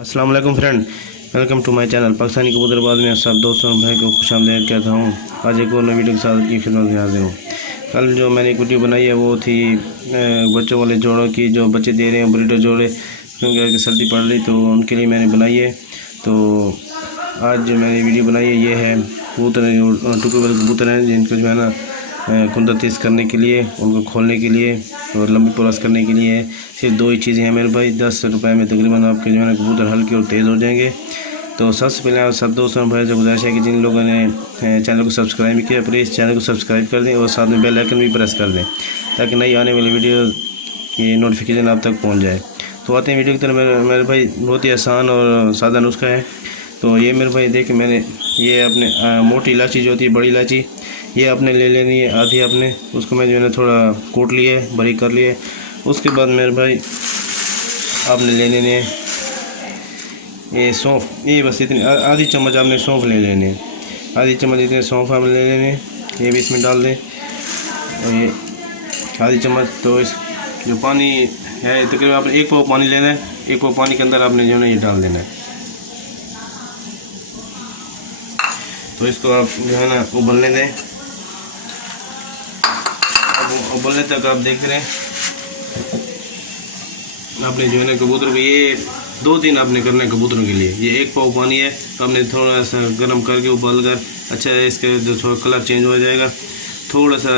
अस्सलाम वालेकुम friend, welcome to my channel. Pakistani कबूतरबाज में सब दोस्तों और भाई को खुशामदीद कहता हूँ। आज एक और नई वीडियो के साथ की खिदमत में हाजिर हूँ। कल जो मैंने एक वीडियो बनाई है वो थी बच्चों वाले जोड़ों की, जो बच्चे दे रहे हैं ब्रीडर जोड़े, क्योंकि सर्दी पड़ रही तो उनके लिए मैंने बनाई है। तो आज जो मैंने वीडियो बनाई है ये है कबूतर, टुकड़े वाले कबूतर हैं जिनको जो है ना कुंदा तेज़ करने के लिए, उनको खोलने के लिए और लंबी प्रवास करने के लिए सिर्फ दो ही चीज़ें हैं मेरे भाई। 10 रुपये में तकरीबन आपके जो है ना कबूतर हल्के और तेज़ हो जाएंगे। तो सबसे पहले आप सब दोस्तों भाई से गुजारिश है कि जिन लोगों ने चैनल को सब्सक्राइब नहीं किया प्लीज़ चैनल को सब्सक्राइब कर दें और साथ में बेल आइकन भी प्रेस कर दें ताकि नई आने वाली वीडियो की नोटिफिकेशन आप तक पहुँच जाए। तो आते हैं वीडियो की तरफ। मेरे भाई बहुत ही आसान और सादा नुस्खा है। तो ये मेरे भाई देखिए, मैंने ये अपने मोटी इलायची जो होती है, बड़ी इलायची, ये आपने ले लेनी है आधी आपने, उसको मैं जो है ना थोड़ा कूट लिए, बारीक कर लिए। उसके बाद मेरे भाई आपने ले लेने ये सौंफ, ये बस इतनी आधी चम्मच आपने सौंफ ले लेने, आधी चम्मच इतने सौंफ आपने ले लेने, ये भी इसमें डाल दें। और ये आधी चम्मच, तो इस जो पानी है तकरीबन आपने एक पाव पानी लेना है, एक पाव पानी के अंदर आपने जो है ना ये डाल देना है। तो इसको आप जो है ना उबलने दें, उबलने तक आप देख रहे हैं। आपने जो है ना कबूतर को ये 2 दिन आपने करना है कबूतरों के लिए। ये एक पाव पानी है तो आपने थोड़ा सा गर्म करके उबाल कर, अच्छा इसका जो थोड़ा कलर चेंज हो जाएगा, थोड़ा सा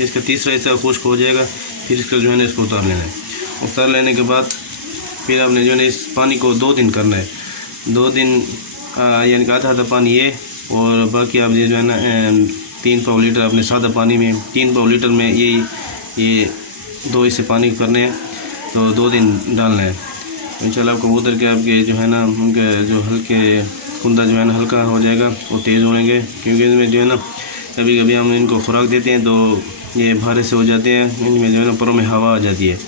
इसका तीसरा हिस्सा खुश्क हो जाएगा, फिर इसका जो है ना इसको उतार लेना है। उतार लेने के बाद फिर आपने जो है ना इस पानी को 2 दिन करना है। 2 दिन यानी कि आधा पानी ये, और बाकी आप जो है ना 3 पाव लीटर आपने सादा पानी में, 3 पाव लीटर में ये 2 हिस्से पानी करने हैं। तो 2 दिन डालना है। इंशाल्लाह कबूतर के आपके जो है ना उनके जो हल्के कुंदा जो है ना हल्का हो जाएगा, वो तेज़ होंगे। क्योंकि इसमें जो है ना कभी कभी हम इनको खुराक देते हैं तो ये भारे से हो जाते हैं, इनमें जो है ना परों में हवा आ जाती है।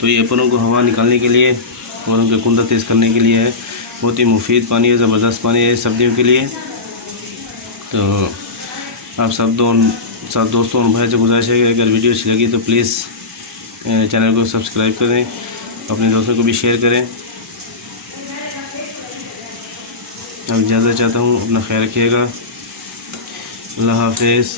तो ये परों को हवा निकालने के लिए और उनके कुंदा तेज़ करने के लिए है। बहुत ही मुफीद पानी है, ज़बरदस्त पानी है सर्दियों के लिए। तो आप सब दोस्तों और भाई से गुजारिश है कि अगर वीडियो अच्छी लगी तो प्लीज़ चैनल को सब्सक्राइब करें, अपने दोस्तों को भी शेयर करें। अब इजाज़त चाहता हूँ, अपना ख्याल रखिएगा। अल्लाह हाफ़िज़।